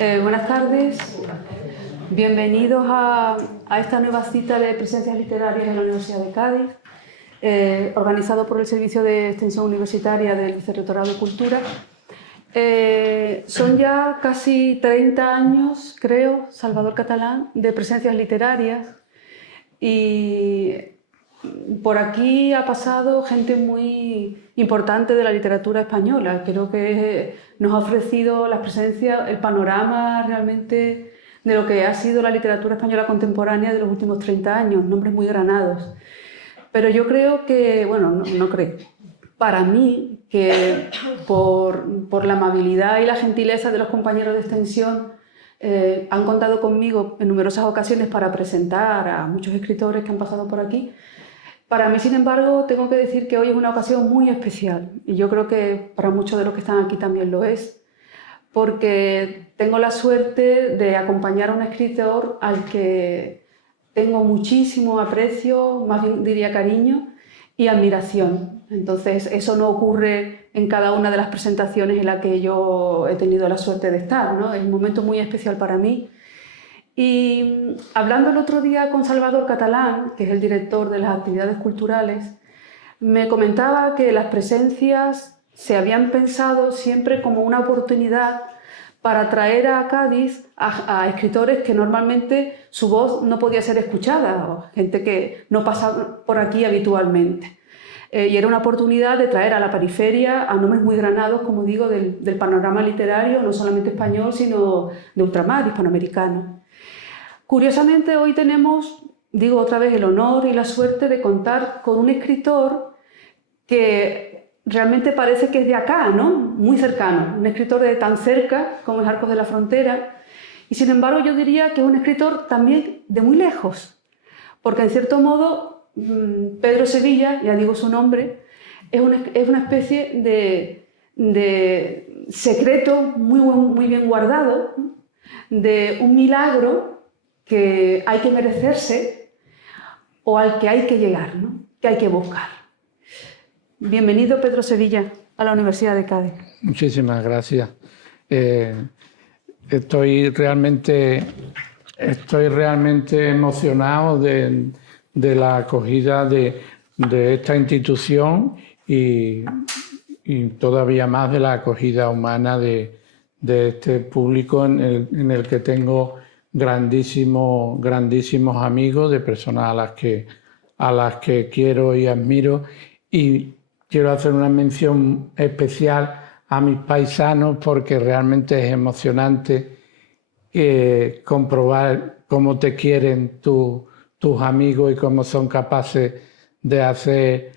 Buenas tardes, bienvenidos a esta nueva cita de presencias literarias en la Universidad de Cádiz, organizado por el Servicio de Extensión Universitaria del Vicerrectorado de Cultura. Son ya casi 30 años, creo, Salvador Catalán, de presencias literarias, y por aquí ha pasado gente muy importante de la literatura española. Creo que nos ha ofrecido las presencias, el panorama realmente de lo que ha sido la literatura española contemporánea de los últimos 30 años, nombres muy granados. Pero yo creo que, bueno, no creo, para mí, que por la amabilidad y la gentileza de los compañeros de extensión, han contado conmigo en numerosas ocasiones para presentar a muchos escritores que han pasado por aquí. Para mí, sin embargo, tengo que decir que hoy es una ocasión muy especial, y yo creo que para muchos de los que están aquí también lo es, porque tengo la suerte de acompañar a un escritor al que tengo muchísimo aprecio, más bien diría cariño y admiración. Entonces, eso no ocurre en cada una de las presentaciones en las que yo he tenido la suerte de estar, ¿no? Es un momento muy especial para mí. Y hablando el otro día con Salvador Catalán, que es el director de las actividades culturales, me comentaba que las presencias se habían pensado siempre como una oportunidad para traer a Cádiz a escritores que normalmente su voz no podía ser escuchada, o gente que no pasaba por aquí habitualmente. Y era una oportunidad de traer a la periferia a nombres muy granados, como digo, del panorama literario, no solamente español, sino de ultramar, hispanoamericano. Curiosamente, hoy tenemos, digo otra vez, el honor y la suerte de contar con un escritor que realmente parece que es de acá, ¿no? Muy cercano, un escritor de tan cerca como es Arcos de la Frontera, y sin embargo yo diría que es un escritor también de muy lejos, porque en cierto modo Pedro Sevilla, ya digo su nombre, es una especie de secreto muy bien guardado, de un milagro que hay que merecerse o al que hay que llegar, ¿no? Que hay que buscar. Bienvenido, Pedro Sevilla, a la Universidad de Cádiz. Muchísimas gracias. Estoy realmente emocionado de la acogida de esta institución y todavía más de la acogida humana de este público en el que tengo grandísimos amigos, de personas a las que quiero y admiro, y quiero hacer una mención especial a mis paisanos porque realmente es emocionante comprobar cómo te quieren tus amigos y cómo son capaces de hacer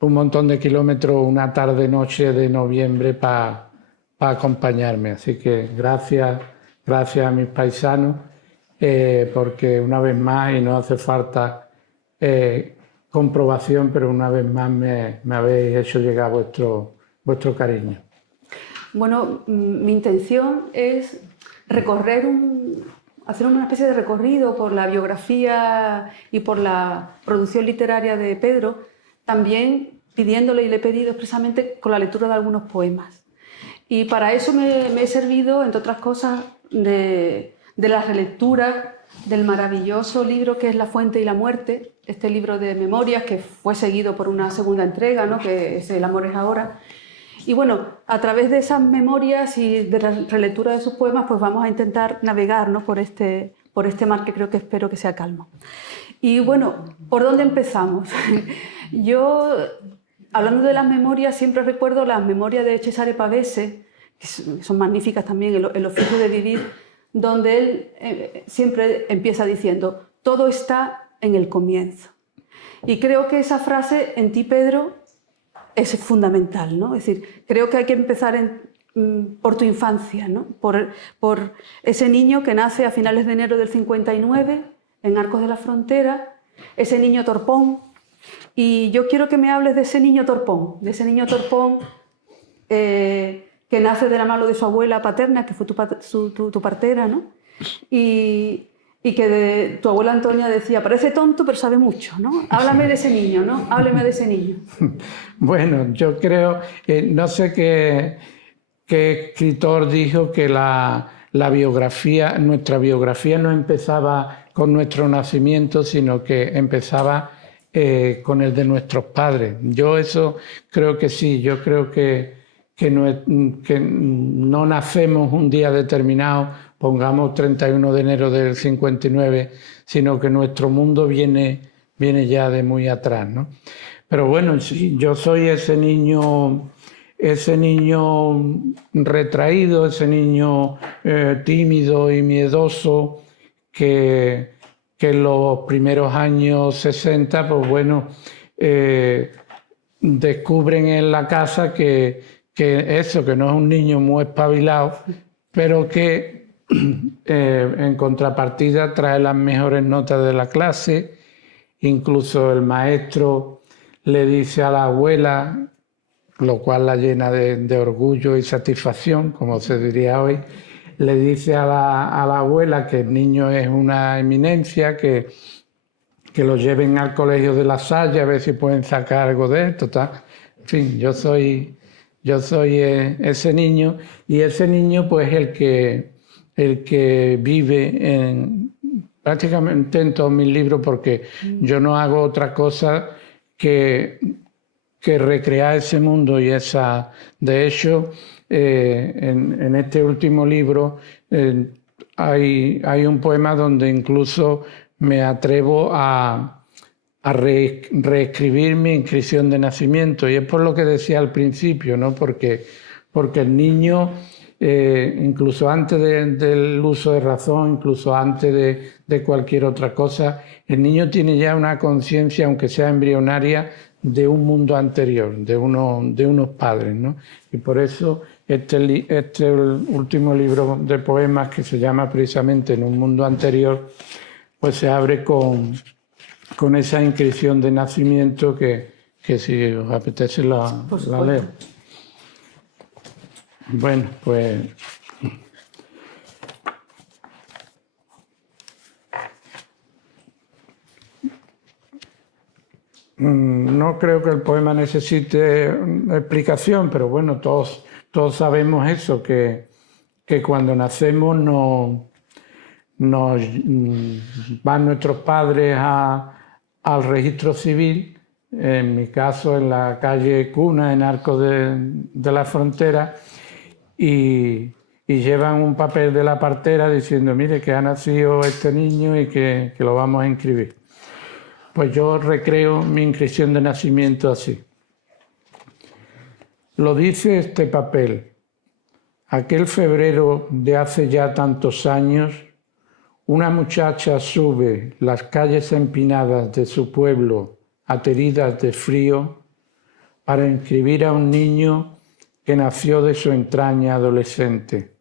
un montón de kilómetros una tarde-noche de noviembre para acompañarme. Así que gracias a mis paisanos, porque una vez más, y no hace falta comprobación, pero una vez más me habéis hecho llegar vuestro cariño. Bueno, mi intención es hacer una especie de recorrido por la biografía y por la producción literaria de Pedro, también pidiéndole, y le he pedido expresamente, con la lectura de algunos poemas. Y para eso me he servido, entre otras cosas, de la relectura del maravilloso libro que es La Fuente y la Muerte, este libro de memorias que fue seguido por una segunda entrega, ¿no? Que es El amor es ahora. Y bueno, a través de esas memorias y de la relectura de sus poemas, pues vamos a intentar navegar, ¿no? por este mar que espero que sea calmo. Y bueno, ¿por dónde empezamos? Yo, hablando de las memorias, siempre recuerdo las memorias de Cesare Pavese, que son magníficas también, El oficio de vivir, donde él siempre empieza diciendo: todo está en el comienzo. Y creo que esa frase en ti, Pedro, es fundamental, ¿no? Es decir, creo que hay que empezar por tu infancia, ¿no? Por ese niño que nace a finales de enero del 59 en Arcos de la Frontera, ese niño torpón. Y yo quiero que me hables de ese niño torpón, que nace de la mano de su abuela paterna, que fue tu partera, ¿no? Y que tu abuela Antonia decía: parece tonto, pero sabe mucho, ¿no? Háblame de ese niño, ¿no? Hábleme de ese niño. Bueno, yo creo, no sé qué escritor dijo que la nuestra biografía no empezaba con nuestro nacimiento, sino que empezaba con el de nuestros padres. Yo eso creo que sí, yo creo que no nacemos un día determinado, pongamos 31 de enero del 59, sino que nuestro mundo viene ya de muy atrás, ¿no? Pero bueno, sí, yo soy ese niño retraído, ese niño tímido y miedoso que en los primeros años 60, pues bueno, descubren en la casa que no es un niño muy espabilado, pero que en contrapartida trae las mejores notas de la clase. Incluso el maestro le dice a la abuela, lo cual la llena de orgullo y satisfacción, como se diría hoy, le dice a la abuela que el niño es una eminencia, que lo lleven al colegio de La Salle a ver si pueden sacar algo de esto, tal. En fin, yo soy ese niño, y ese niño pues el que vive prácticamente en todos mis libros, porque yo no hago otra cosa que recrear ese mundo y esa. De hecho, en este último libro hay un poema donde incluso me atrevo a reescribir mi inscripción de nacimiento, y es por lo que decía al principio, ¿no? Porque el niño, incluso antes del uso de razón, incluso antes de cualquier otra cosa, el niño tiene ya una conciencia, aunque sea embrionaria, de un mundo anterior, de unos padres, ¿no? Y por eso este último libro de poemas, que se llama precisamente En un mundo anterior, pues se abre con esa inscripción de nacimiento que si os apetece la leo. Bueno, pues no creo que el poema necesite explicación, pero bueno, todos sabemos eso, que cuando nacemos nos van nuestros padres al registro civil, en mi caso en la calle Cuna, en Arcos de la Frontera, y llevan un papel de la partera diciendo, mire, que ha nacido este niño y que lo vamos a inscribir. Pues yo recreo mi inscripción de nacimiento así. Lo dice este papel. Aquel febrero de hace ya tantos años, una muchacha sube las calles empinadas de su pueblo, ateridas de frío, para inscribir a un niño que nació de su entraña adolescente.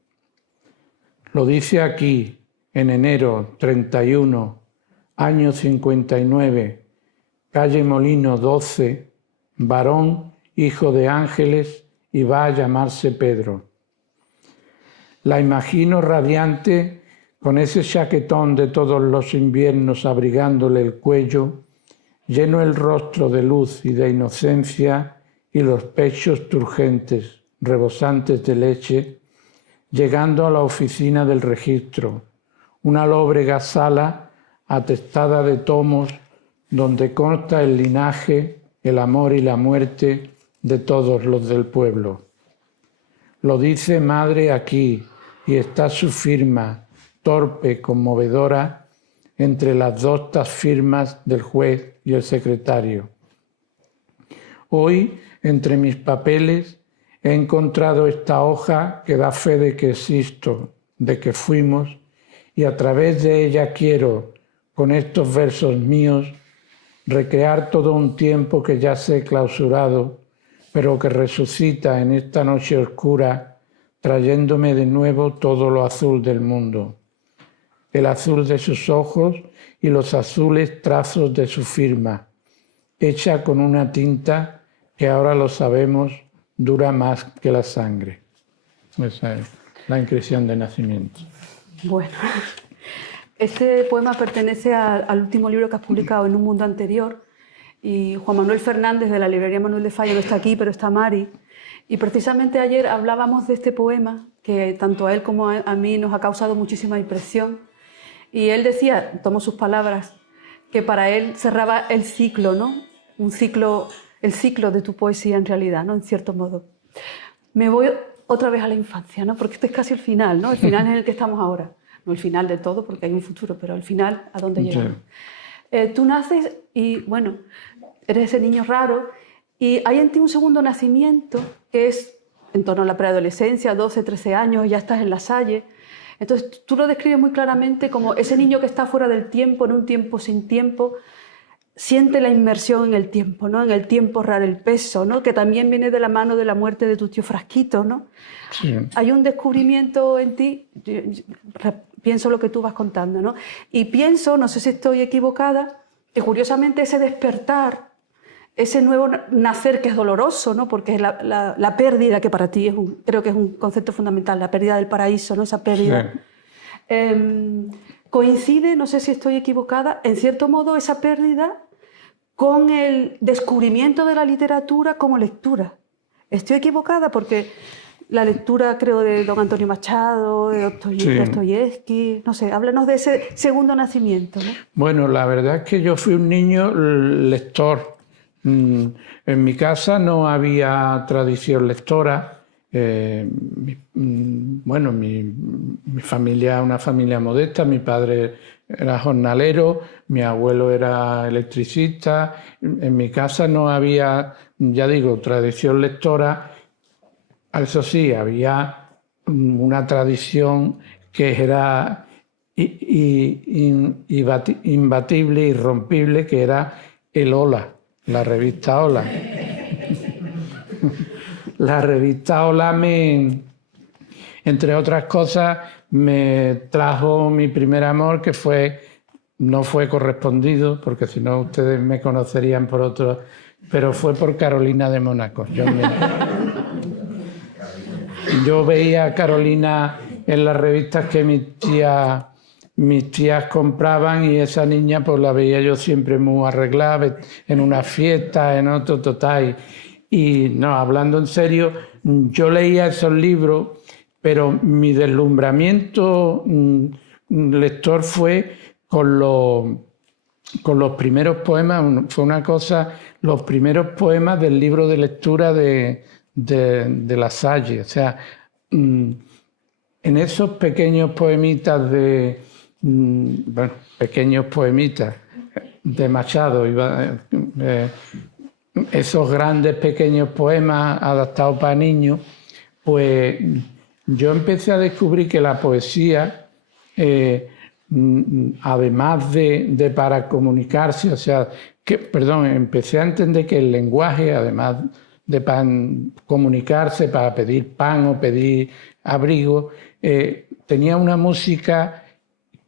Lo dice aquí, en enero 31, año 59, calle Molino 12, varón, hijo de Ángeles, y va a llamarse Pedro. La imagino radiante, con ese chaquetón de todos los inviernos abrigándole el cuello, lleno el rostro de luz y de inocencia y los pechos turgentes, rebosantes de leche, llegando a la oficina del registro, una lóbrega sala atestada de tomos donde consta el linaje, el amor y la muerte de todos los del pueblo. Lo dice madre aquí, y está su firma, torpe, conmovedora, entre las dos firmas del juez y el secretario. Hoy, entre mis papeles, he encontrado esta hoja que da fe de que existo, de que fuimos, y a través de ella quiero, con estos versos míos, recrear todo un tiempo que ya se ha clausurado, pero que resucita en esta noche oscura, trayéndome de nuevo todo lo azul del mundo. El azul de sus ojos y los azules trazos de su firma, hecha con una tinta que ahora lo sabemos dura más que la sangre. Esa es la inscripción de nacimiento. Bueno, este poema pertenece al último libro que has publicado, En un mundo anterior, y Juan Manuel Fernández de la librería Manuel de Falla no está aquí, pero está Mari, y precisamente ayer hablábamos de este poema que tanto a él como a mí nos ha causado muchísima impresión. Y él decía, tomo sus palabras, que para él cerraba el ciclo, ¿no? Un ciclo, el ciclo de tu poesía en realidad, ¿no? En cierto modo. Me voy otra vez a la infancia, ¿no? Porque este es casi el final, ¿no? El final en el que estamos ahora. No el final de todo, porque hay un futuro, pero el final a dónde llegamos. Tú naces y, bueno, eres ese niño raro y hay en ti un segundo nacimiento que es en torno a la preadolescencia, 12, 13 años, ya estás en la Salle. Entonces tú lo describes muy claramente como ese niño que está fuera del tiempo, en un tiempo sin tiempo, siente la inmersión en el tiempo, ¿no? En el tiempo raro, el peso, ¿no? Que también viene de la mano de la muerte de tu tío Frasquito, ¿no? Sí. Hay un descubrimiento en ti, pienso lo que tú vas contando, ¿no? Y pienso, no sé si estoy equivocada, que curiosamente ese despertar, ese nuevo nacer que es doloroso, ¿no? Porque es la pérdida, que para ti creo que es un concepto fundamental, la pérdida del paraíso, ¿no? Esa pérdida. Sí. Coincide, no sé si estoy equivocada, en cierto modo esa pérdida con el descubrimiento de la literatura como lectura. ¿Estoy equivocada? Porque la lectura, creo, de don Antonio Machado, de Dostoyevsky, no sé, háblanos de ese segundo nacimiento, ¿no? Bueno, la verdad es que yo fui un niño lector. En mi casa no había tradición lectora. Bueno, mi familia es una familia modesta, mi padre era jornalero, mi abuelo era electricista. En mi casa no había, ya digo, tradición lectora. Eso sí, había una tradición que era imbatible, irrompible, que era el Hola, la revista Hola. La revista Hola entre otras cosas, me trajo mi primer amor, que no fue correspondido, porque si no ustedes me conocerían por otro, pero fue por Carolina de Mónaco. Yo veía a Carolina en las revistas que mis tías compraban, y esa niña pues la veía yo siempre muy arreglada, en una fiesta, en otro, total. Y no, hablando en serio, yo leía esos libros, pero mi deslumbramiento lector fue con los primeros poemas. Fue una cosa, los primeros poemas del libro de lectura de La Salle. O sea, en esos pequeños poemitas pequeños poemitas de Machado, esos grandes pequeños poemas adaptados para niños, pues yo empecé a descubrir que la poesía, además de para comunicarse, empecé a entender que el lenguaje, además de para comunicarse, para pedir pan o pedir abrigo, tenía una música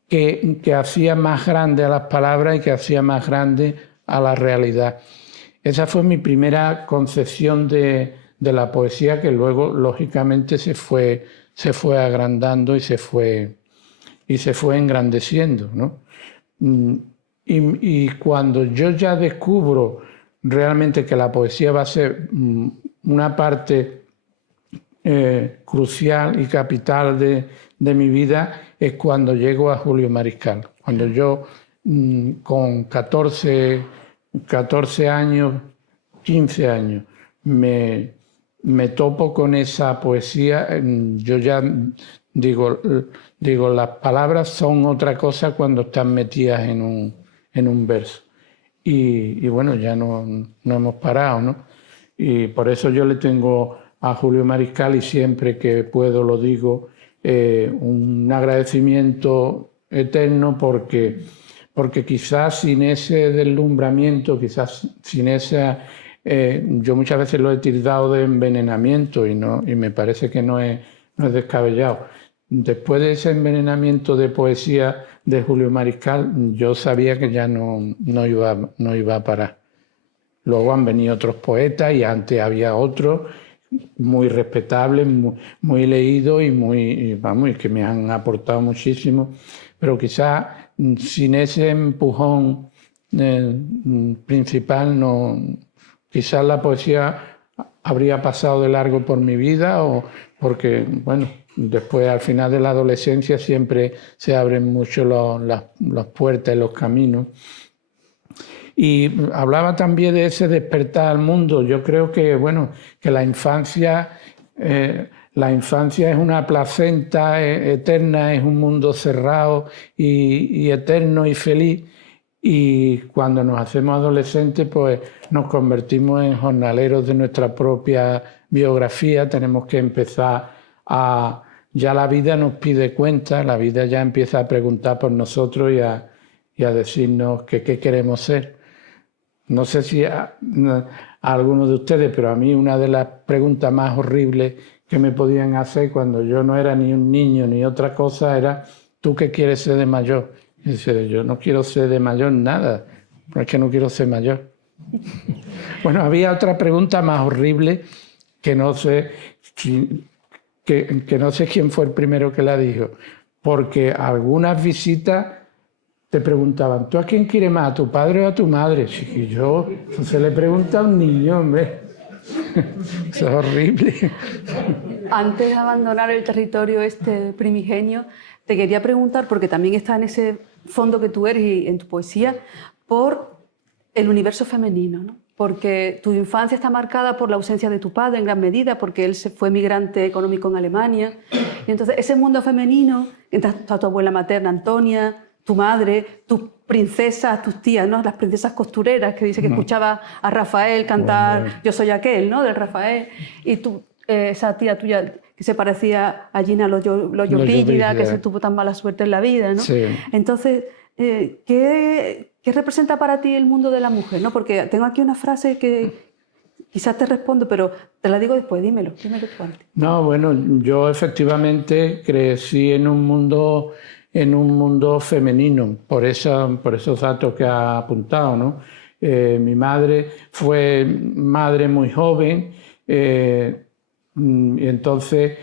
que hacía más grande a las palabras y que hacía más grande a la realidad. Esa fue mi primera concepción de la poesía, que luego, lógicamente, se fue agrandando y se fue engrandeciendo, ¿no? Y cuando yo ya descubro realmente que la poesía va a ser una parte crucial y capital de mi vida, es cuando llego a Julio Mariscal. Cuando yo, con 14 años, 15 años, me topo con esa poesía, yo ya digo, las palabras son otra cosa cuando están metidas en un verso. Y bueno, ya no hemos parado, ¿no? Y por eso yo le tengo a Julio Mariscal, y siempre que puedo lo digo, un agradecimiento eterno, porque quizás sin ese deslumbramiento, quizás sin esa... yo muchas veces lo he tildado de envenenamiento, y me parece que no es descabellado. Después de ese envenenamiento de poesía de Julio Mariscal, yo sabía que ya no iba a parar. Luego han venido otros poetas, y antes había otros muy respetables, muy leídos y que me han aportado muchísimo, pero quizás sin ese empujón principal, quizás la poesía habría pasado de largo por mi vida, o porque, bueno, después, al final de la adolescencia, siempre se abren mucho las puertas y los caminos. Y hablaba también de ese despertar al mundo. Yo creo que, bueno, que la infancia es una placenta eterna, es un mundo cerrado y eterno y feliz. Y cuando nos hacemos adolescentes, pues nos convertimos en jornaleros de nuestra propia biografía. Tenemos que empezar ya la vida nos pide cuenta, la vida ya empieza a preguntar por nosotros y a decirnos qué queremos ser. No sé si a algunos de ustedes, pero a mí una de las preguntas más horribles que me podían hacer cuando yo no era ni un niño ni otra cosa era: ¿tú qué quieres ser de mayor? Y dice: yo no quiero ser de mayor nada, es que no quiero ser mayor. Bueno, había otra pregunta más horrible que no sé no sé quién fue el primero que la dijo, porque algunas visitas te preguntaban: ¿tú a quién quieres más, a tu padre o a tu madre? Y yo, eso se le pregunta a un niño, hombre. Eso es horrible. Antes de abandonar el territorio este primigenio, te quería preguntar, porque también está en ese fondo que tú eres y en tu poesía, por el universo femenino, ¿no? Porque tu infancia está marcada por la ausencia de tu padre en gran medida, porque él fue migrante económico en Alemania. Y entonces ese mundo femenino, está tu abuela materna, Antonia, tu madre, tus princesas, tus tías, ¿no? Las princesas costureras, que dice que escuchaba a Rafael cantar Yo soy aquel, ¿no? Del Rafael. Y tú, esa tía tuya que se parecía a Gina Lollobrigida, que se tuvo tan mala suerte en la vida, ¿no? Sí. Entonces, ¿qué representa para ti el mundo de la mujer, ¿no? Porque tengo aquí una frase que quizás te respondo, pero te la digo después. Dímelo tú antes. No, bueno, yo efectivamente crecí en un mundo femenino, por esos datos que ha apuntado, ¿no? Mi madre fue madre muy joven, y entonces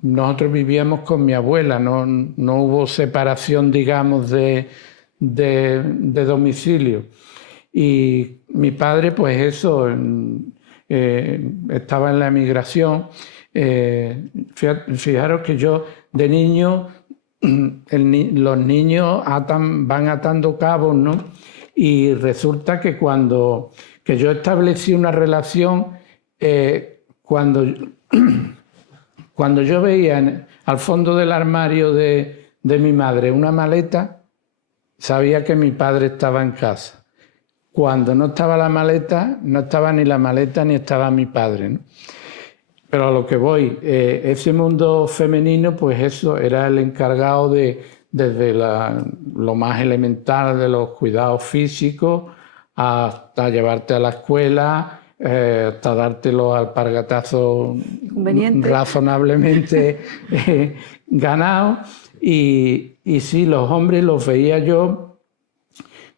nosotros vivíamos con mi abuela, no hubo separación, digamos, de domicilio. Y mi padre, pues eso, estaba en la emigración. Fijaros que yo de niño, los niños van atando cabos, ¿no? Y resulta que que yo establecí una relación, cuando yo veía al fondo del armario de mi madre una maleta, sabía que mi padre estaba en casa. Cuando no estaba la maleta, no estaba ni la maleta ni estaba mi padre, ¿no? Pero a lo que voy, ese mundo femenino, pues eso, era el encargado desde lo más elemental de los cuidados físicos hasta llevarte a la escuela, hasta darte los alpargatazos razonablemente ganados. Y sí, los hombres los veía yo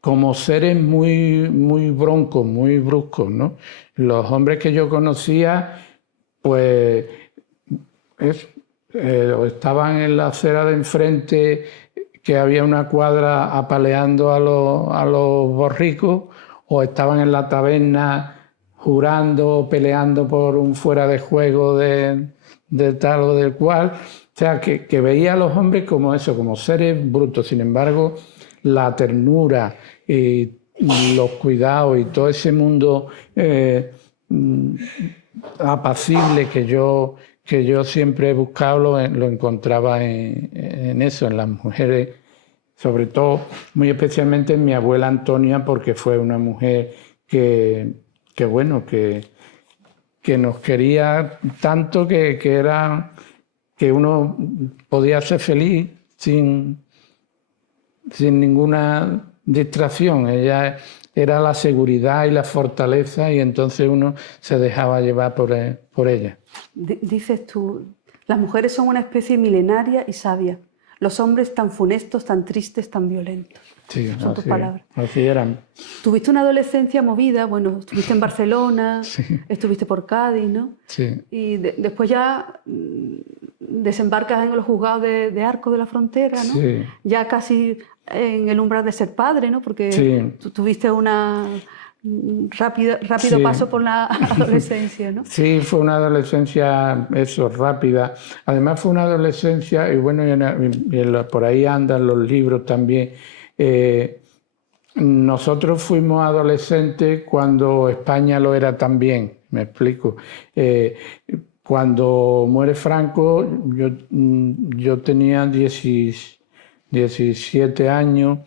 como seres muy, muy broncos, muy bruscos, ¿no? Los hombres que yo conocía, pues estaban en la acera de enfrente, que había una cuadra apaleando a los borricos, o estaban en la taberna jurando, peleando por un fuera de juego de tal o del cual. O sea, que veía a los hombres como eso, como seres brutos. Sin embargo, la ternura y los cuidados y todo ese mundo apacible que yo siempre he buscado, lo encontraba en eso, en las mujeres, sobre todo, muy especialmente en mi abuela Antonia, porque fue una mujer que nos quería tanto que uno podía ser feliz sin ninguna distracción. Ella era la seguridad y la fortaleza, y entonces uno se dejaba llevar por ella. Dices tú, las mujeres son una especie milenaria y sabia, los hombres tan funestos, tan tristes, tan violentos. Sí, son tus palabras. Así eran. Tuviste una adolescencia movida, bueno, estuviste en Barcelona, sí. Estuviste por Cádiz, ¿no? Sí. Y después ya desembarcas en los juzgados de Arcos de la Frontera, ¿no? Sí. Ya casi en el umbral de ser padre, ¿no? Porque sí. tú tuviste una rápido Sí. paso por la adolescencia, ¿no? Sí, fue una adolescencia, eso, rápida. Además fue una adolescencia, y bueno, por ahí andan los libros también. Nosotros fuimos adolescentes cuando España lo era también, me explico. Cuando muere Franco, yo tenía 17 años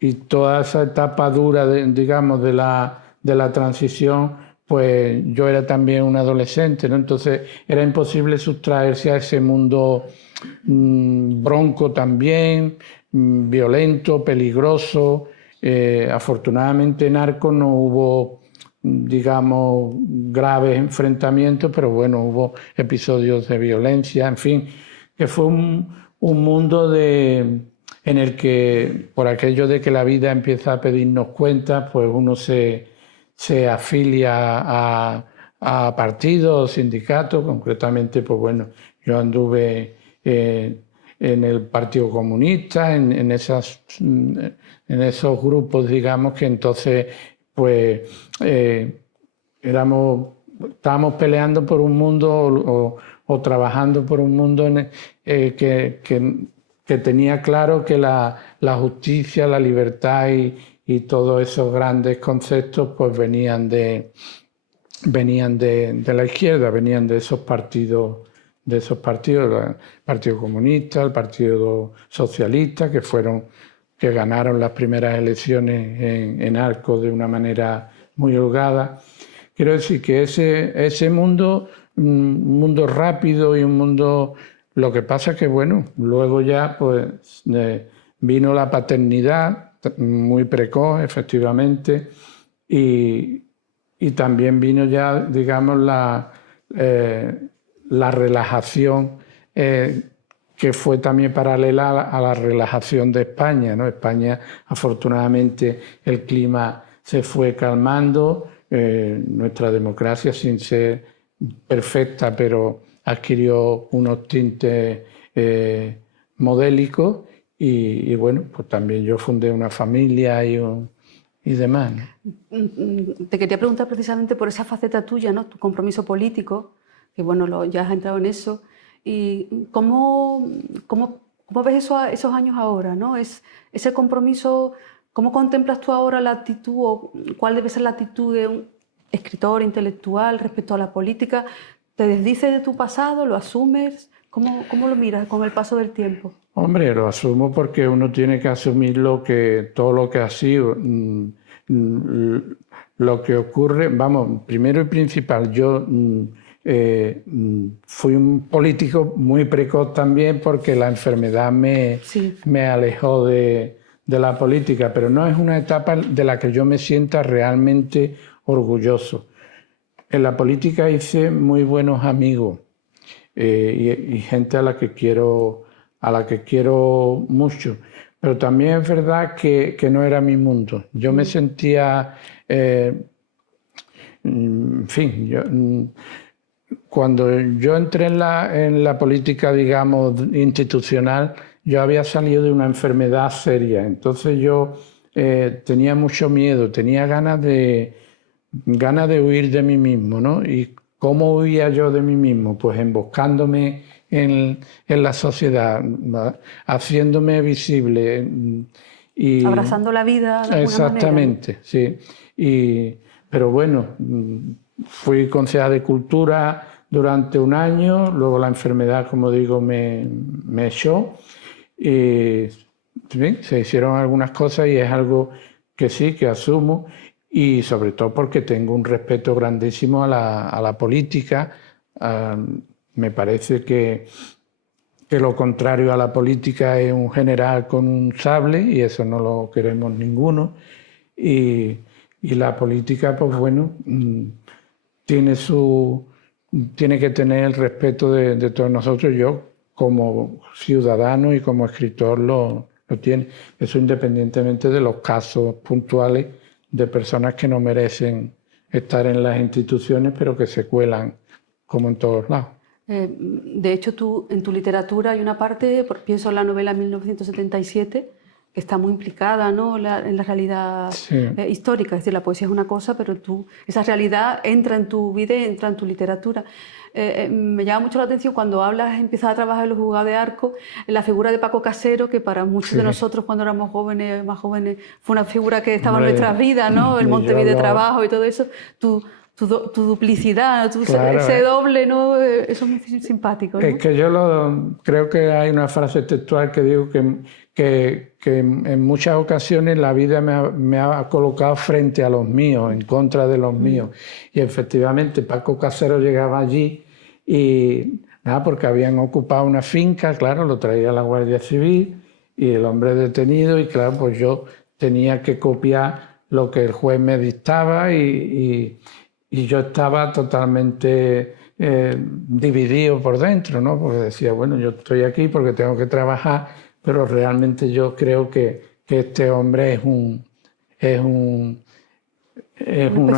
y toda esa etapa dura, digamos, de la transición, pues yo era también un adolescente, ¿no? Entonces era imposible sustraerse a ese mundo bronco también, violento, peligroso. Afortunadamente en Arcos no hubo, digamos, graves enfrentamientos, pero bueno, hubo episodios de violencia, en fin, que fue un mundo en el que, por aquello de que la vida empieza a pedirnos cuentas, pues uno se afilia a partidos, sindicatos, concretamente, pues bueno, yo anduve en el Partido Comunista, en esos grupos, digamos, que entonces, pues, estábamos peleando por un mundo o trabajando por un mundo que tenía claro que la justicia, la libertad y todos esos grandes conceptos pues venían de la izquierda, venían de esos partidos, el Partido Comunista, el Partido Socialista, que ganaron las primeras elecciones en Arcos de una manera muy holgada. Quiero decir que ese mundo, un mundo rápido y un mundo... Lo que pasa es que, bueno, luego ya pues vino la paternidad, muy precoz, efectivamente, y también vino ya, digamos, la relajación que fue también paralela a la relajación de España, ¿no? España, afortunadamente, el clima se fue calmando, nuestra democracia, sin ser perfecta, pero adquirió unos tintes modélicos y bueno, pues también yo fundé una familia y demás, ¿no? Te quería preguntar precisamente por esa faceta tuya, ¿no? Tu compromiso político, que bueno, ya has entrado en eso. ¿Y cómo ves esos años ahora, ¿no? Ese compromiso, ¿cómo contemplas tú ahora la actitud o cuál debe ser la actitud de un escritor intelectual respecto a la política? ¿Te desdices de tu pasado? ¿Lo asumes? ¿Cómo lo miras con el paso del tiempo? Hombre, lo asumo porque uno tiene que asumir todo lo que ha sido. Lo que ocurre, vamos, primero y principal, yo fui un político muy precoz también porque la enfermedad me alejó de la política, pero no es una etapa de la que yo me sienta realmente orgulloso. En la política hice muy buenos amigos y gente a la que quiero mucho. Pero también es verdad que no era mi mundo. Yo me sentía, en fin, cuando yo entré en la política, digamos, institucional, yo había salido de una enfermedad seria. Entonces yo tenía mucho miedo, tenía ganas de huir de mí mismo, ¿no? ¿Y cómo huía yo de mí mismo? Pues emboscándome en la sociedad, haciéndome visible. Abrazando la vida de alguna exactamente, manera, ¿no? Sí. Pero bueno, fui concejal de Cultura durante un año, luego la enfermedad, como digo, me echó. Y se hicieron algunas cosas y es algo que sí, que asumo. Y sobre todo porque tengo un respeto grandísimo a la política. Me parece que lo contrario a la política es un general con un sable y eso no lo queremos ninguno. Y la política, pues bueno, tiene que tener el respeto de todos nosotros. Yo, como ciudadano y como escritor, lo tiene. Eso independientemente de los casos puntuales de personas que no merecen estar en las instituciones, pero que se cuelan como en todos lados. De hecho, en tu literatura hay una parte, pienso en la novela 1977, está muy implicada, ¿no? En la realidad histórica. Es decir, la poesía es una cosa, pero esa realidad entra en tu vida y entra en tu literatura. Me llama mucho la atención cuando empiezas a trabajar en los juzgados de Arco, en la figura de Paco Casero, que para muchos de nosotros cuando éramos jóvenes, más jóvenes, fue una figura que estaba en nuestras vidas, ¿no? El Montevideo de trabajo y todo eso. Tu duplicidad, claro, ese doble, ¿no? Eso es muy simpático, ¿no? Es que creo que hay una frase textual que digo que en muchas ocasiones la vida me ha colocado frente a los míos, en contra de los míos. Y efectivamente Paco Casero llegaba allí y nada, porque habían ocupado una finca, claro, lo traía la Guardia Civil y el hombre detenido, y claro, pues yo tenía que copiar lo que el juez me dictaba y yo estaba totalmente dividido por dentro, ¿no? Porque decía, bueno, yo estoy aquí porque tengo que trabajar, pero realmente yo creo que este hombre es una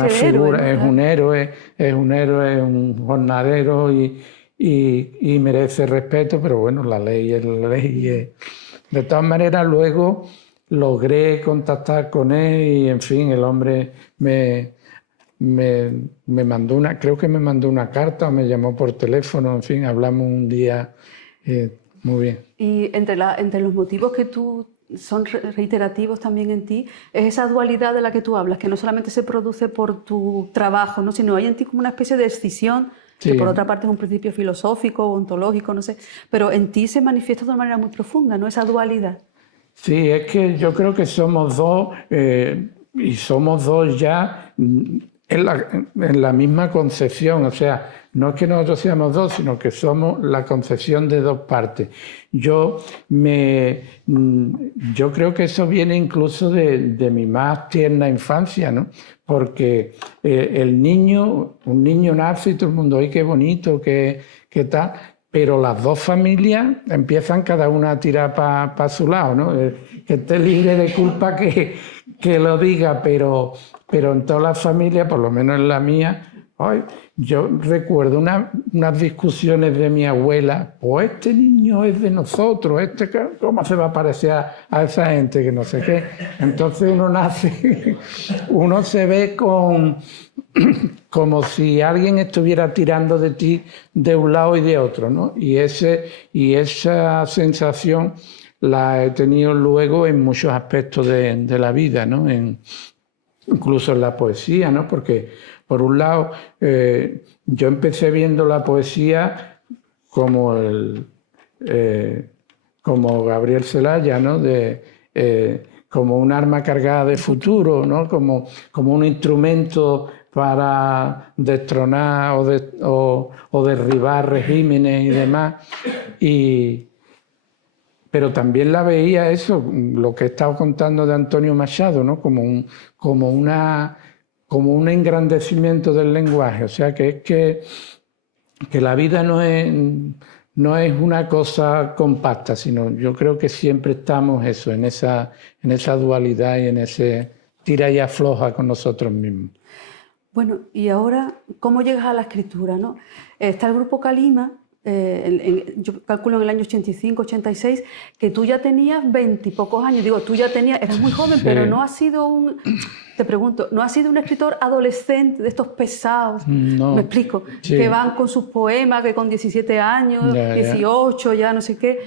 figura, héroe, ¿no? es un jornalero y merece respeto, pero bueno, la ley es la ley. De todas maneras, luego logré contactar con él y, en fin, el hombre me mandó creo que me mandó una carta o me llamó por teléfono, en fin, hablamos un día muy bien. Y entre los motivos que son reiterativos también en ti, es esa dualidad de la que tú hablas, que no solamente se produce por tu trabajo, ¿no? Sino hay en ti como una especie de escisión, que por otra parte es un principio filosófico, ontológico, no sé, pero en ti se manifiesta de una manera muy profunda, ¿no? Esa dualidad. Sí, es que yo creo que somos dos, y somos dos ya en la misma concepción, o sea, no es que nosotros seamos dos, sino que somos la concepción de dos partes. Yo creo que eso viene incluso de mi más tierna infancia, ¿no? Porque un niño nace y todo el mundo, ¡ay, qué bonito, qué tal! Pero las dos familias empiezan cada una a tirar para su lado, ¿no? Que esté libre de culpa que lo diga, pero en todas las familias, por lo menos en la mía, yo recuerdo unas discusiones de mi abuela, pues este niño es de nosotros, ¿cómo se va a parecer a esa gente que no sé qué? Entonces uno nace, uno se ve como si alguien estuviera tirando de ti de un lado y de otro, ¿no? Y esa sensación la he tenido luego en muchos aspectos de la vida, ¿no? Incluso en la poesía, ¿no? Porque, por un lado, yo empecé viendo la poesía como Gabriel Celaya, ¿no? Como un arma cargada de futuro, ¿no? Como un instrumento para destronar o derribar regímenes y demás. Pero también la veía eso, lo que he estado contando de Antonio Machado, ¿no? Como un engrandecimiento del lenguaje. O sea, que la vida no es una cosa compacta, sino yo creo que siempre estamos en esa dualidad y en ese tira y afloja con nosotros mismos. Bueno, y ahora, ¿cómo llegas a la escritura, no? Está el grupo Calima, yo calculo en el año 85, 86, que tú ya tenías 20 y pocos años. Digo, eras muy joven, sí. Pero no has sido te pregunto, ¿no has sido un escritor adolescente de estos pesados? No. Me explico, sí. Que van con sus poemas, que con 17 años, 18, ya no sé qué.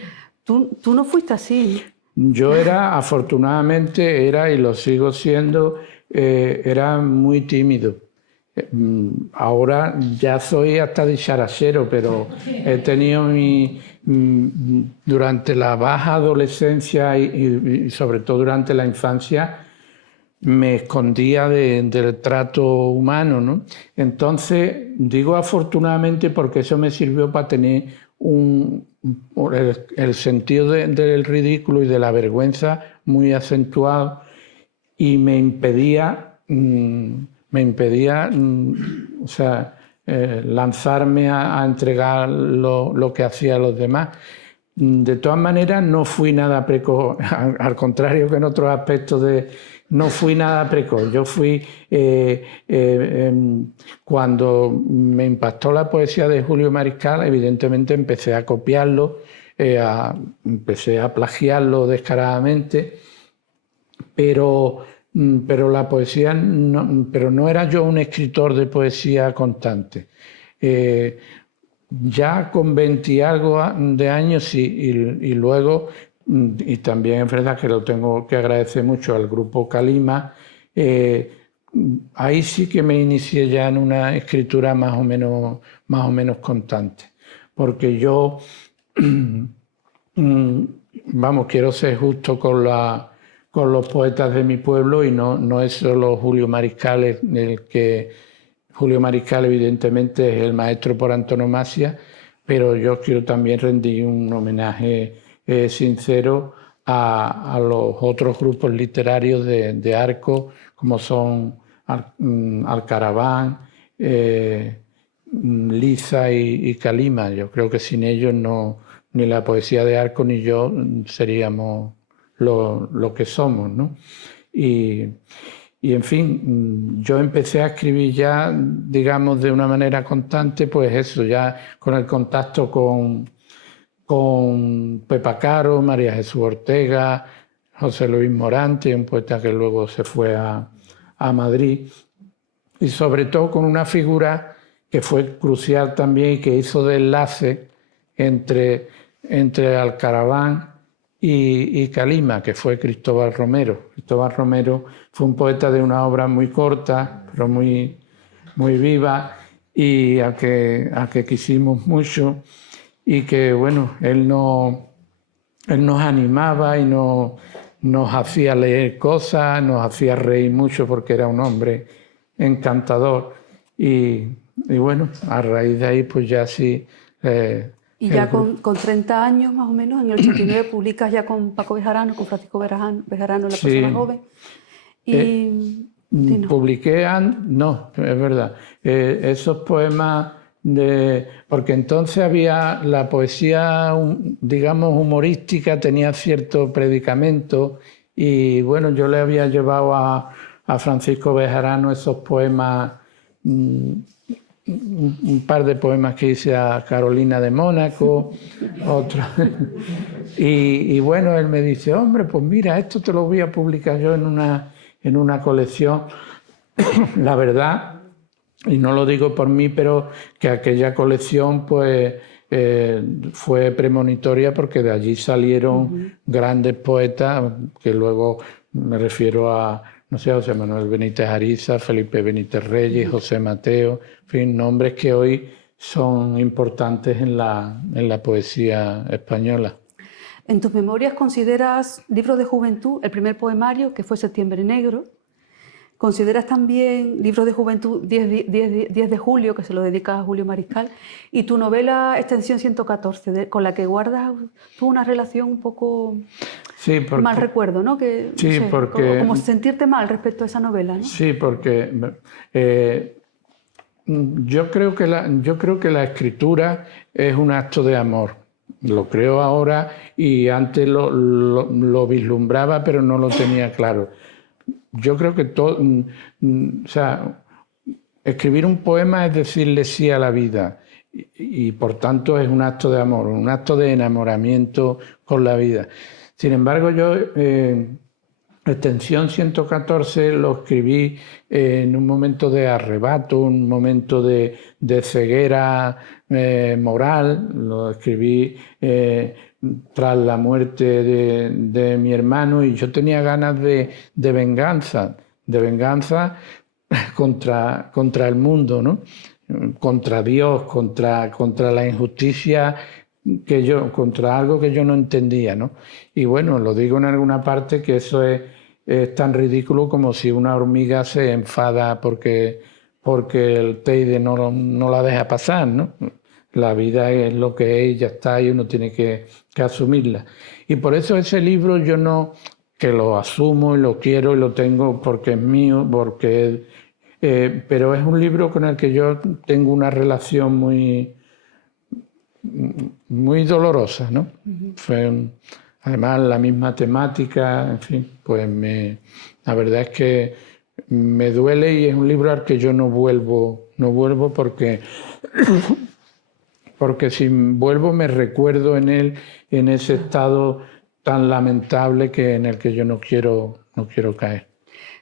Tú no fuiste así. Yo afortunadamente y lo sigo siendo, era muy tímido. Ahora ya soy hasta dicharachero, pero he tenido durante la baja adolescencia y sobre todo durante la infancia, me escondía del trato humano, ¿no? Entonces, digo afortunadamente porque eso me sirvió para tener el sentido del ridículo y de la vergüenza muy acentuado, y me impedía lanzarme a entregar lo que hacía a los demás. De todas maneras, no fui nada precoz, al contrario que en otros aspectos no fui nada precoz. Yo fui, cuando me impactó la poesía de Julio Mariscal, evidentemente empecé a copiarlo, empecé a plagiarlo descaradamente, pero la poesía, pero no era yo un escritor de poesía constante. Ya con 20 y algo de años sí, y luego, y también es verdad que lo tengo que agradecer mucho al grupo Calima, ahí sí que me inicié ya en una escritura más o menos constante, porque yo, vamos, quiero ser justo con los poetas de mi pueblo y no es solo Julio Mariscal el que... Julio Mariscal evidentemente es el maestro por antonomasia, pero yo quiero también rendir un homenaje sincero a los otros grupos literarios de Arco, como son Alcaraván, Liza y Calima. Yo creo que sin ellos ni la poesía de Arco ni yo seríamos lo que somos, ¿no? Y en fin, yo empecé a escribir ya, digamos, de una manera constante, pues eso, ya con el contacto con Pepa Caro, María Jesús Ortega, José Luis Morante, un poeta que luego se fue a Madrid, y sobre todo con una figura que fue crucial también y que hizo de enlace entre Alcaraván y Calima, que fue Cristóbal Romero. Cristóbal Romero fue un poeta de una obra muy corta, pero muy viva, y a que quisimos mucho, y que, bueno, él nos animaba y nos hacía leer cosas, nos hacía reír mucho porque era un hombre encantador. Y bueno, a raíz de ahí, pues ya sí... Y ya con 30 años más o menos, en el 89 publicas ya con Paco Bejarano, con Francisco Bejarano, La persona joven. Y publiqué, no, es verdad, esos poemas porque entonces había la poesía, digamos, humorística, tenía cierto predicamento, y bueno, yo le había llevado a Francisco Bejarano esos poemas, un par de poemas que hice a Carolina de Mónaco, otro. Y bueno, él me dice, hombre, pues mira, esto te lo voy a publicar yo en una colección. La verdad, y no lo digo por mí, pero que aquella colección pues fue premonitoria, porque de allí salieron grandes poetas, que luego me refiero a, no sé, José Manuel Benítez Ariza, Felipe Benítez Reyes, José Mateo, en fin, nombres que hoy son importantes en la poesía española. En tus memorias consideras Libros de Juventud, el primer poemario, que fue Septiembre Negro. Consideras también Libros de Juventud 10 de julio, que se lo dedicas a Julio Mariscal, y tu novela Extensión 114, con la que guardas tú una relación un poco... Sí, porque, mal recuerdo, ¿no? Que, sí, no sé, porque... como sentirte mal respecto a esa novela, ¿no? Sí, porque yo creo que la escritura es un acto de amor. Lo creo ahora, y antes lo vislumbraba, pero no lo tenía claro. Yo creo que o sea, escribir un poema es decirle sí a la vida, y por tanto es un acto de amor, un acto de enamoramiento con la vida. Sin embargo, yo Extensión 114 lo escribí en un momento de arrebato, un momento de ceguera moral. Lo escribí tras la muerte de mi hermano, y yo tenía ganas de venganza contra el mundo, ¿no? Contra Dios, contra la injusticia, contra algo que yo no entendía, ¿no? Y bueno, lo digo en alguna parte, que eso es tan ridículo como si una hormiga se enfada porque el Teide no la deja pasar, ¿no? La vida es lo que es y ya está, y uno tiene que asumirla. Y por eso ese libro yo que lo asumo y lo quiero y lo tengo porque es mío, pero es un libro con el que yo tengo una relación muy dolorosa, ¿no? Fue además la misma temática, en fin, pues la verdad es que me duele, y es un libro al que yo no vuelvo porque si vuelvo me recuerdo en él, en ese estado tan lamentable en el que yo no quiero no quiero caer.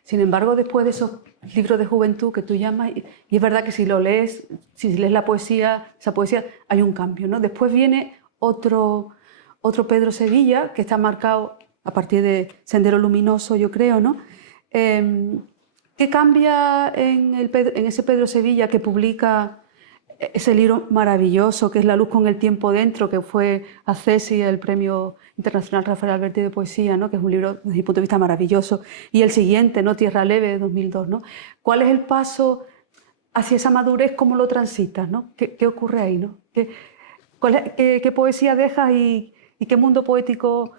Sin embargo, después de esos libros de juventud que tú llamas, y es verdad que si lees la poesía, esa poesía, hay un cambio, ¿no? Después viene otro Pedro Sevilla, que está marcado a partir de Sendero Luminoso, yo creo, ¿no? ¿Qué cambia en ese Pedro Sevilla que publica ese libro maravilloso que es La luz con el tiempo dentro, que fue a CESI, el Premio Internacional Rafael Alberti de Poesía, ¿no? Que es un libro desde mi punto de vista maravilloso, y el siguiente, ¿no? Tierra Leve, de 2002, ¿no? ¿Cuál es el paso hacia esa madurez? ¿Cómo lo transitas, ¿no? ¿Qué ocurre ahí, ¿no? ¿Qué poesía dejas y qué mundo poético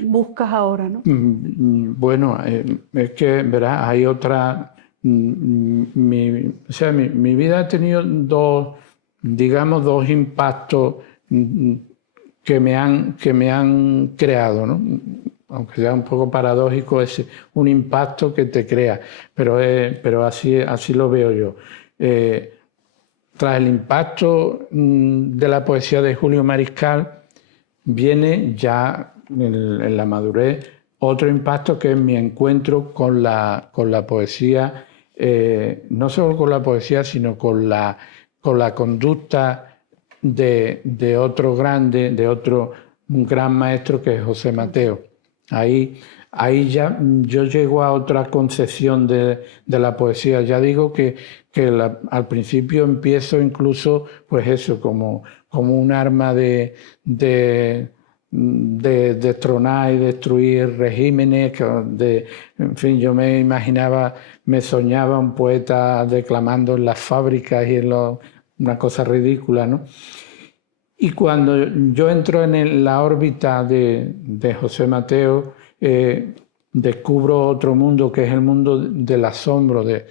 buscas ahora, ¿no? Bueno, es que, verás, hay otra... mi vida ha tenido dos impactos que me han creado, ¿no? Aunque sea un poco paradójico, es un impacto que te crea, pero así lo veo yo. Tras el impacto de la poesía de Julio Mariscal, viene ya en la madurez otro impacto, que es mi encuentro con la poesía, no solo con la poesía, sino con la conducta de otro grande, un gran maestro, que es José Mateo. Ahí ya yo llego a otra concepción de la poesía. Ya digo que al principio empiezo incluso, pues eso, como un arma de destronar y destruir regímenes, en fin, yo me soñaba un poeta declamando en las fábricas y una cosa ridícula, ¿no? Y cuando yo entro en la órbita de José Mateo, descubro otro mundo, que es el mundo del asombro, de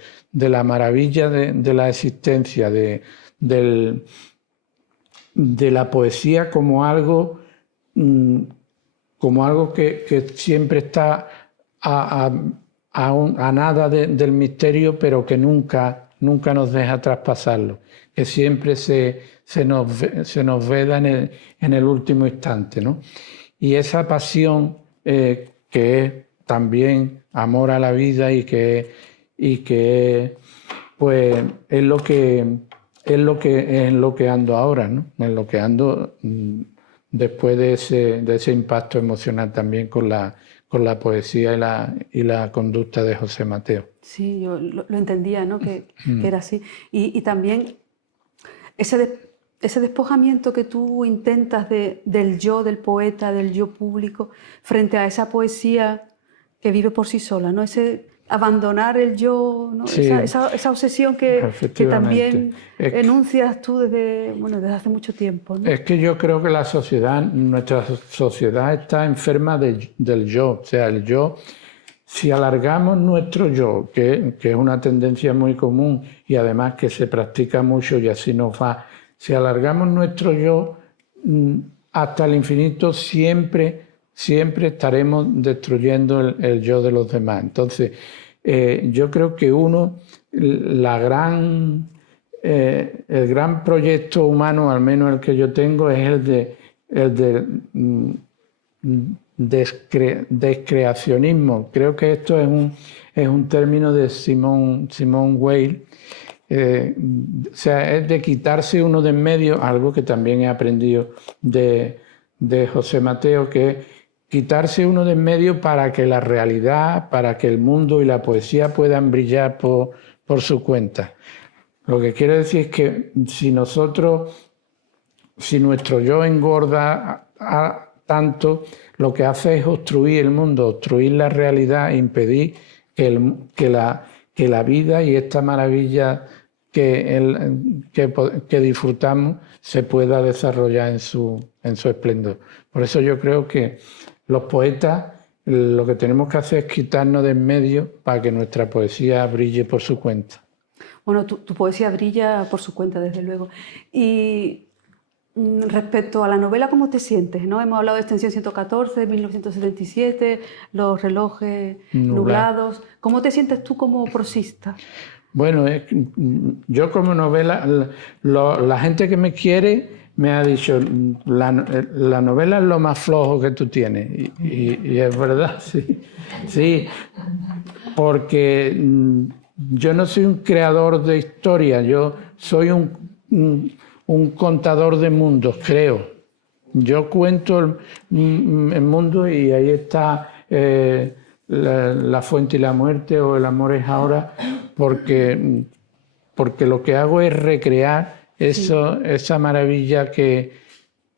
la maravilla de la existencia, de la poesía como algo que siempre está a nada del misterio, pero que nunca nos deja traspasarlo, que siempre se nos veda en el último instante, ¿no? Y esa pasión, que es también amor a la vida y que pues es lo que ando ahora, ¿no? En lo que ando después de ese impacto emocional también con la poesía y la conducta de José Mateo. Sí, yo lo entendía, ¿no? Que era así. Y también ese despojamiento que tú intentas del yo del poeta, del yo público, frente a esa poesía que vive por sí sola, ¿no? Ese abandonar el yo, ¿no? Sí, esa obsesión que también enuncias tú desde hace mucho tiempo, ¿no? Es que yo creo que nuestra sociedad está enferma del yo. O sea, el yo, si alargamos nuestro yo, que es una tendencia muy común y además que se practica mucho y así nos va, si alargamos nuestro yo hasta el infinito, siempre estaremos destruyendo el yo de los demás. Entonces, yo creo que el gran proyecto humano, al menos el que yo tengo, es el de descreacionismo. Creo que esto es un término de Simone Weil. O sea, es de quitarse uno de en medio, algo que también he aprendido de José Mateo, que es quitarse uno de en medio para que la realidad, para que el mundo y la poesía puedan brillar por su cuenta. Lo que quiero decir es que si nuestro yo engorda tanto, lo que hace es obstruir el mundo, obstruir la realidad, impedir que la vida y esta maravilla que disfrutamos se pueda desarrollar en su esplendor. Por eso yo creo que los poetas lo que tenemos que hacer es quitarnos de en medio para que nuestra poesía brille por su cuenta. Bueno, tu poesía brilla por su cuenta, desde luego. Y respecto a la novela, ¿cómo te sientes, ¿no? Hemos hablado de Extensión 114, 1977, Los relojes nublados. ¿Cómo te sientes tú como prosista? Bueno, yo como novela, la gente que me quiere me ha dicho, la novela es lo más flojo que tú tienes. Y es verdad, sí. Sí, porque yo no soy un creador de historia, yo soy un contador de mundos, creo. Yo cuento el mundo y ahí está la fuente y la muerte o el amor es ahora, porque lo que hago es recrear esa maravilla que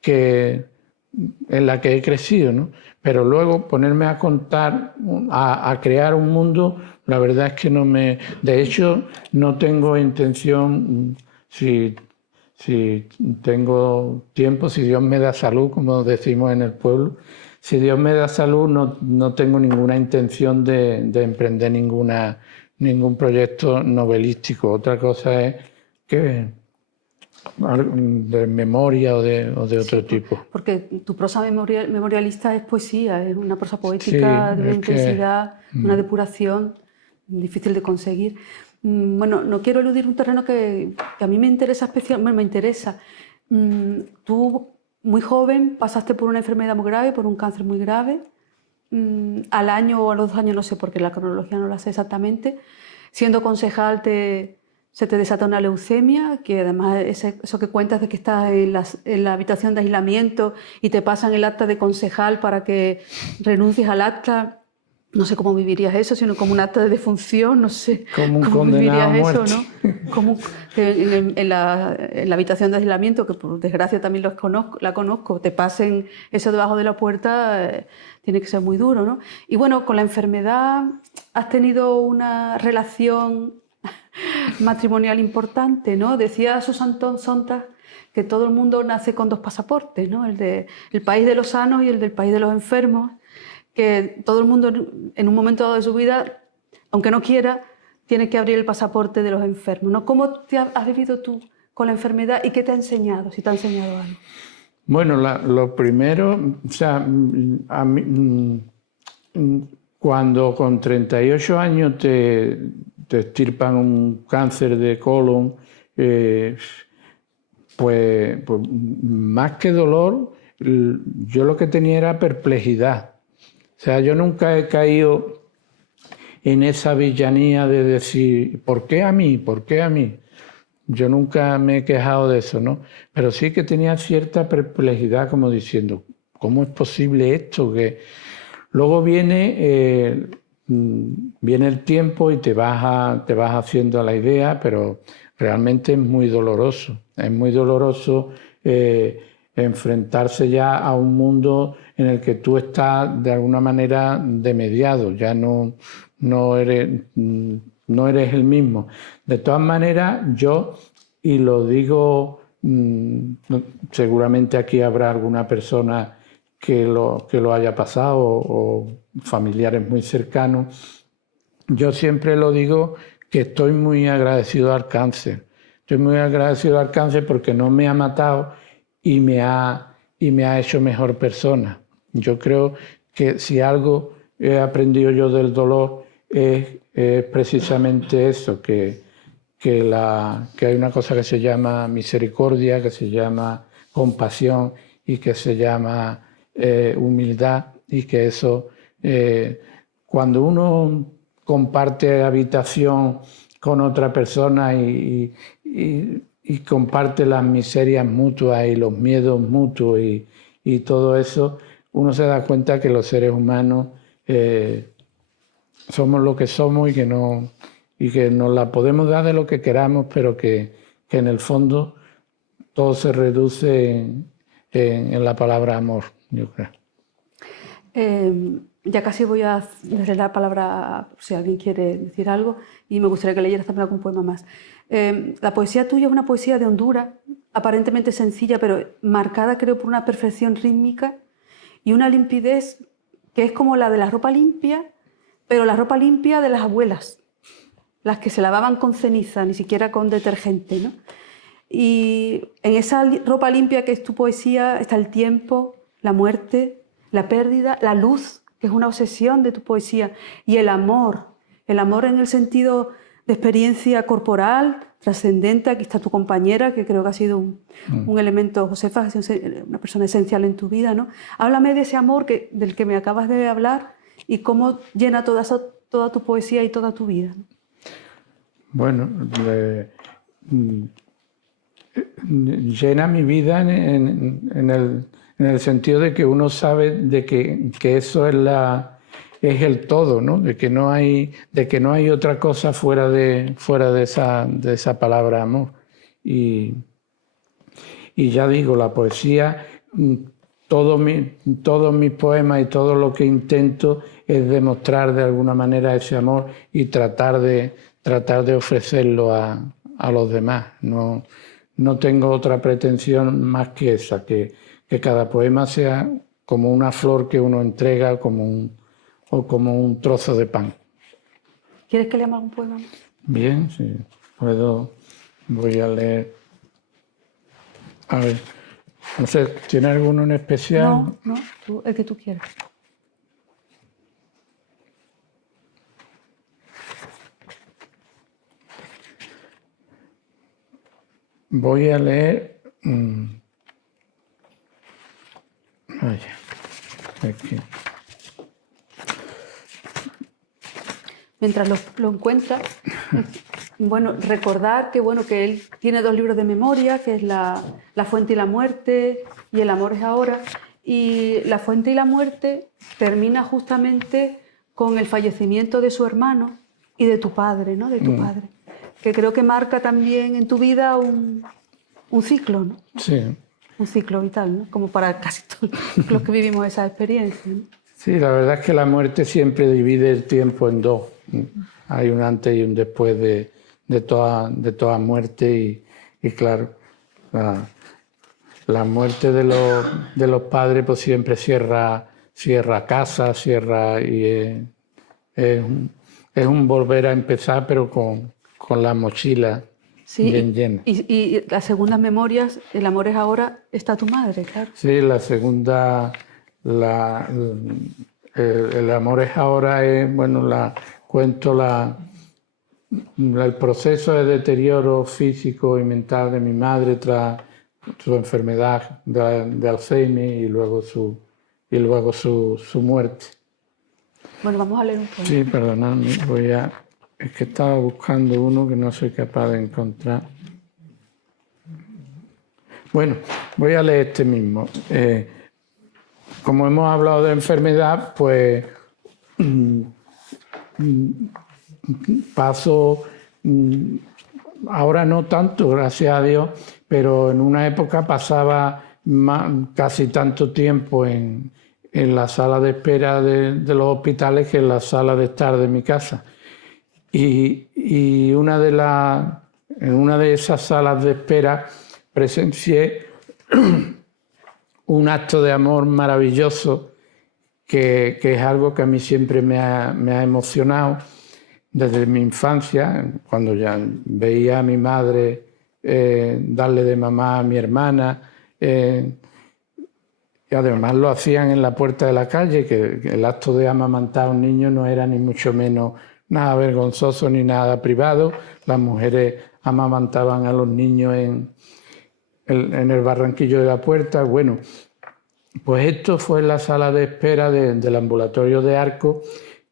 en la que he crecido, ¿no? Pero luego ponerme a contar, a crear un mundo, la verdad es que no me... De hecho, no tengo intención, si tengo tiempo, si Dios me da salud, como decimos en el pueblo, si Dios me da salud, no tengo ninguna intención de emprender ningún proyecto novelístico. Otra cosa es que de memoria o de otro tipo. Porque tu prosa memorialista es poesía, es una prosa poética Sí, de una es intensidad, una depuración difícil de conseguir. Bueno, no quiero eludir un terreno que a mí me interesa especialmente, me interesa. Tú, muy joven, pasaste por una enfermedad muy grave, por un cáncer muy grave. Al año o a los 2 años, no sé, porque la cronología no la sé exactamente. Siendo concejal se te desata una leucemia, que además eso que cuentas de que estás en la habitación de aislamiento y te pasan el acta de concejal para que renuncies al acta. No sé cómo vivirías eso, sino como un acta de defunción, no sé como un cómo condenado vivirías a muerte. eso, ¿no? Como que en la habitación de aislamiento, que por desgracia también la conozco, te pasen eso debajo de la puerta, tiene que ser muy duro, ¿no? Y bueno, con la enfermedad has tenido una relación matrimonial importante, ¿no? Decía Susan Sontag que todo el mundo nace con 2 pasaportes, ¿no? El país de los sanos y el del país de los enfermos, que todo el mundo en un momento dado de su vida, aunque no quiera, tiene que abrir el pasaporte de los enfermos, ¿no? ¿Cómo has vivido tú con la enfermedad y qué te ha enseñado, si te ha enseñado algo? Bueno, lo primero, o sea, a mí, cuando con 38 años te extirpan un cáncer de colon, pues más que dolor, yo lo que tenía era perplejidad. O sea, yo nunca he caído en esa villanía de decir, ¿por qué a mí? ¿Por qué a mí? Yo nunca me he quejado de eso, ¿no? Pero sí que tenía cierta perplejidad como diciendo, ¿cómo es posible esto? Que luego viene el tiempo y te vas haciendo a la idea, pero realmente es muy doloroso. Es muy doloroso enfrentarse ya a un mundo en el que tú estás de alguna manera de mediado, ya no eres el mismo. De todas maneras, yo, y lo digo, seguramente aquí habrá alguna persona que lo haya pasado o familiares muy cercanos, yo siempre lo digo que estoy muy agradecido al cáncer. Estoy muy agradecido al cáncer porque no me ha matado y me ha hecho mejor persona. Yo creo que si algo he aprendido yo del dolor es precisamente eso, que hay una cosa que se llama misericordia, que se llama compasión y que se llama humildad, y que eso, cuando uno comparte habitación con otra persona y comparte las miserias mutuas y los miedos mutuos y todo eso, uno se da cuenta que los seres humanos somos lo que somos y que nos la podemos dar de lo que queramos, pero que en el fondo todo se reduce en la palabra amor, yo creo. Ya casi voy a darle la palabra si alguien quiere decir algo, y me gustaría que leyeras también algún poema más. La poesía tuya es una poesía de Honduras, aparentemente sencilla, pero marcada, creo, por una perfección rítmica y una limpidez que es como la de la ropa limpia, pero la ropa limpia de las abuelas, las que se lavaban con ceniza, ni siquiera con detergente, ¿no? Y en esa ropa limpia que es tu poesía está el tiempo, la muerte, la pérdida, la luz, que es una obsesión de tu poesía, y el amor en el sentido experiencia corporal, trascendente. Aquí está tu compañera, que creo que ha sido un elemento, Josefa, ha sido una persona esencial en tu vida, ¿no? Háblame de ese amor del que me acabas de hablar y cómo llena toda tu poesía y toda tu vida. Bueno, llena mi vida en el sentido de que uno sabe de que eso es el todo, ¿no? De que no hay otra cosa fuera de esa palabra amor. Y ya digo, la poesía, todos mis poemas y todo lo que intento es demostrar de alguna manera ese amor y tratar de ofrecerlo a los demás. No tengo otra pretensión más que esa, que cada poema sea como una flor que uno entrega o como un trozo de pan. ¿Quieres que leamos algún poema? Bien, sí, puedo. Voy a leer. A ver, no sé, ¿tiene alguno en especial? No, el que tú quieras. Voy a leer. Vaya, aquí. Mientras lo encuentras, bueno, recordar que él tiene 2 libros de memoria, que es La fuente y la muerte y El amor es ahora. Y La fuente y la muerte termina justamente con el fallecimiento de su hermano y de tu padre, ¿no? De tu padre, que creo que marca también en tu vida un ciclo, ¿no? Sí. Un ciclo vital, ¿no? Como para casi todos los que vivimos esa experiencia, ¿no? Sí, la verdad es que la muerte siempre divide el tiempo en dos. Hay un antes y un después de toda muerte y claro, la muerte de los padres pues siempre cierra casa, y es un volver a empezar, pero con la mochila bien llena. Y las segundas memorias, El amor es ahora, está tu madre, claro. Sí, la segunda, el amor es ahora, cuento el proceso de deterioro físico y mental de mi madre tras su enfermedad de Alzheimer y luego su muerte. Bueno, vamos a leer un poema. Sí, perdonadme, es que estaba buscando uno que no soy capaz de encontrar. Bueno, voy a leer este mismo. Como hemos hablado de enfermedad, pues paso, ahora no tanto, gracias a Dios, pero en una época pasaba casi tanto tiempo en la sala de espera de los hospitales que en la sala de estar de mi casa. Y en una de esas salas de espera presencié un acto de amor maravilloso que es algo que a mí siempre me ha emocionado desde mi infancia, cuando ya veía a mi madre darle de mamá a mi hermana, y además lo hacían en la puerta de la calle, que el acto de amamantar a un niño no era ni mucho menos nada vergonzoso ni nada privado. Las mujeres amamantaban a los niños en el barranquillo de la puerta. Bueno, pues esto fue en la sala de espera del ambulatorio de Arco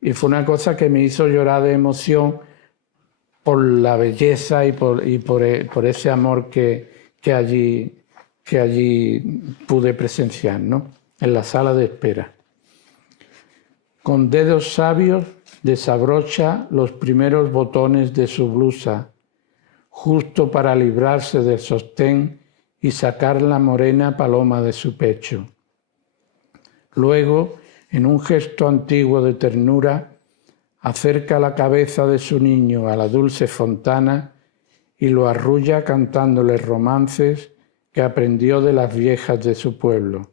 y fue una cosa que me hizo llorar de emoción por la belleza y por ese amor que allí pude presenciar, ¿no? En la sala de espera. Con dedos sabios desabrocha los primeros botones de su blusa, justo para librarse del sostén y sacar la morena paloma de su pecho. Luego, en un gesto antiguo de ternura, acerca la cabeza de su niño a la dulce fontana y lo arrulla cantándole romances que aprendió de las viejas de su pueblo.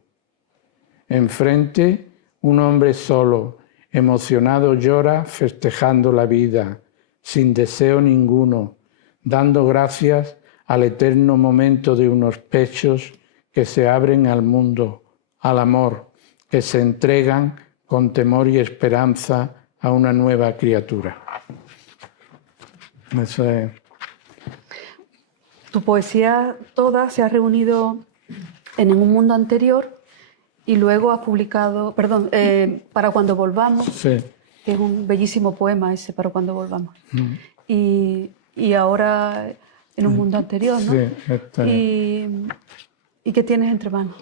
Enfrente, un hombre solo, emocionado, llora festejando la vida, sin deseo ninguno, dando gracias al eterno momento de unos pechos que se abren al mundo, al amor, que se entregan con temor y esperanza a una nueva criatura. Eso es. Tu poesía toda se ha reunido en Un mundo anterior y luego has publicado, perdón, Para cuando volvamos, Sí. que es un bellísimo poema ese, Para cuando volvamos. Y ahora en Un mundo anterior, ¿no? Sí, esto es. ¿Y qué tienes entre manos?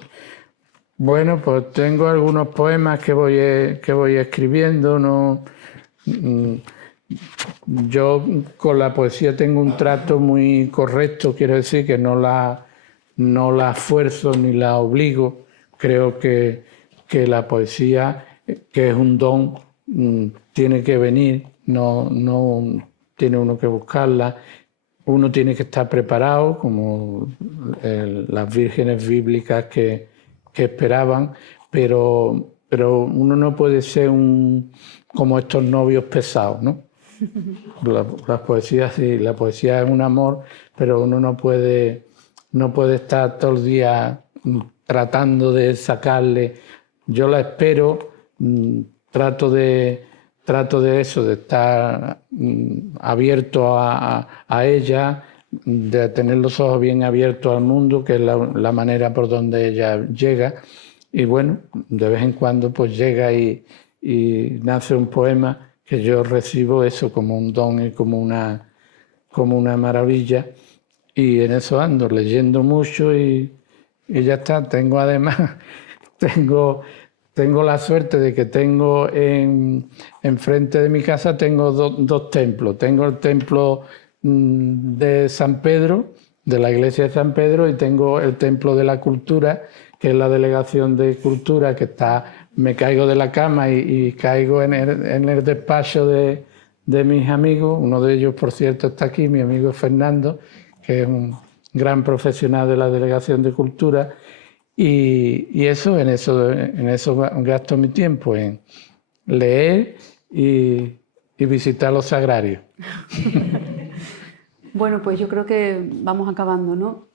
Bueno, pues tengo algunos poemas que voy escribiendo. No, yo con la poesía tengo un trato muy correcto, quiero decir que no la fuerzo ni la obligo. Creo que la poesía, que es un don, tiene que venir, no tiene uno que buscarla. Uno tiene que estar preparado, como las vírgenes bíblicas que esperaban, pero uno no puede ser como estos novios pesados, ¿no? La poesía sí, la poesía es un amor, pero uno no puede estar todo el día tratando de sacarle. Yo la espero, trato de eso, de estar abierto a ella, de tener los ojos bien abiertos al mundo, que es la manera por donde ella llega. Y bueno, de vez en cuando pues llega y nace un poema que yo recibo eso como un don y como una maravilla. Y en eso ando, leyendo mucho y ya está. Tengo además, tengo la suerte de que tengo enfrente de mi casa tengo dos templos. Tengo el templo de San Pedro, de la iglesia de San Pedro, y tengo el templo de la cultura, que es la delegación de cultura, que me caigo de la cama y caigo en el despacho de mis amigos. Uno de ellos, por cierto, está aquí, mi amigo Fernando, que es un gran profesional de la delegación de cultura. Y en eso gasto mi tiempo, en leer y visitar los sagrarios. Bueno, pues yo creo que vamos acabando, ¿no?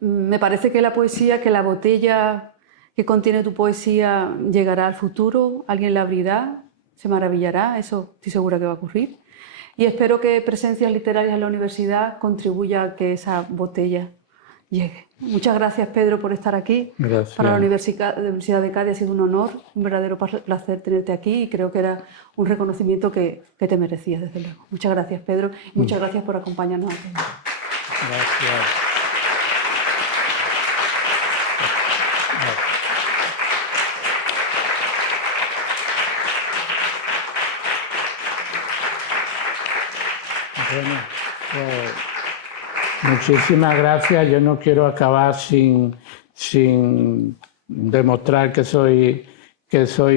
Me parece que la botella que contiene tu poesía llegará al futuro, alguien la abrirá, se maravillará, eso estoy segura que va a ocurrir. Y espero que Presencias Literarias en la universidad contribuya a que esa botella llegue. Muchas gracias, Pedro, por estar aquí. Gracias. Para la Universidad de Cádiz ha sido un honor, un verdadero placer tenerte aquí y creo que era un reconocimiento que te merecías, desde luego. Muchas gracias, Pedro, y muchas gracias por acompañarnos aquí. Gracias. Bueno, pues, muchísimas gracias. Yo no quiero acabar sin demostrar que soy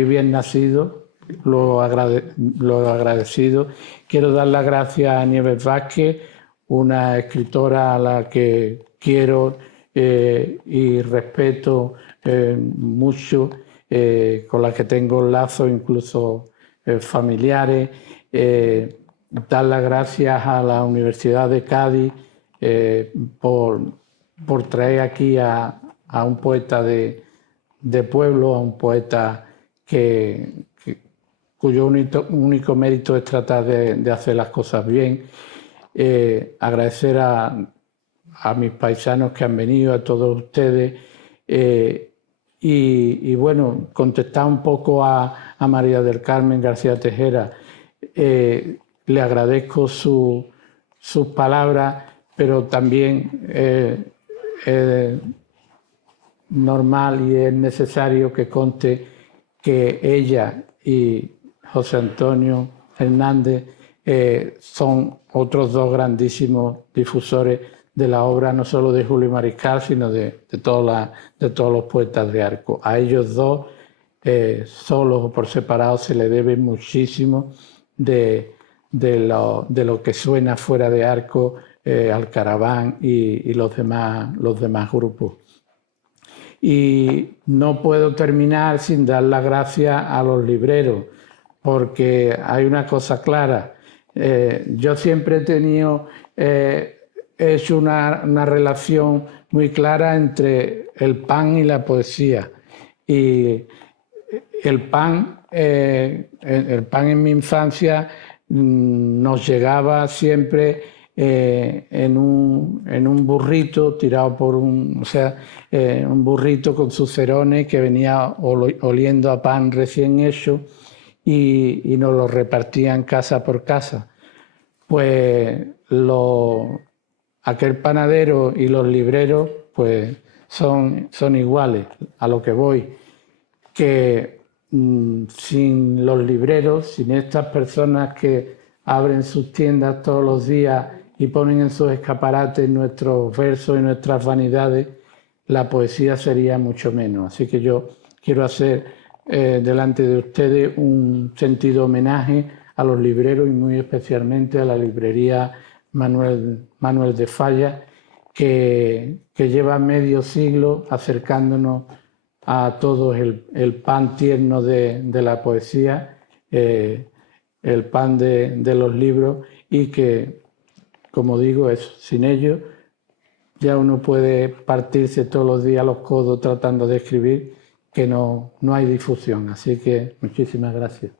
bien nacido, lo agradecido. Quiero dar las gracias a Nieves Vázquez, una escritora a la que quiero y respeto mucho, con la que tengo lazos incluso familiares. Dar las gracias a la Universidad de Cádiz por traer aquí a un poeta de pueblo, a un poeta cuyo único mérito es tratar de hacer las cosas bien. Agradecer a mis paisanos que han venido, a todos ustedes, y bueno, contestar un poco a María del Carmen García Tejera. Le agradezco sus palabras, pero también es normal y es necesario que conste que ella y José Antonio Hernández son otros dos grandísimos difusores de la obra, no solo de Julio Mariscal, sino de todos los poetas de Arco. A ellos dos, solos o por separado, se le debe muchísimo de lo que suena fuera de Arco, Alcaraván y los demás grupos. Y no puedo terminar sin dar las gracias a los libreros, porque hay una cosa clara. Yo siempre he hecho una relación muy clara entre el pan y la poesía. Y el pan en mi infancia nos llegaba siempre en un burrito tirado por un burrito con sus cerones que venía oliendo a pan recién hecho y nos lo repartían casa por casa. Pues aquel panadero y los libreros pues son iguales, a lo que voy, que sin los libreros, sin estas personas que abren sus tiendas todos los días y ponen en sus escaparates nuestros versos y nuestras vanidades, la poesía sería mucho menos. Así que yo quiero hacer delante de ustedes un sentido homenaje a los libreros y muy especialmente a la librería Manuel de Falla, que lleva medio siglo acercándonos a todos el pan tierno de la poesía, el pan de los libros, y que, como digo, sin ellos ya uno puede partirse todos los días los codos tratando de escribir, que no hay difusión. Así que muchísimas gracias.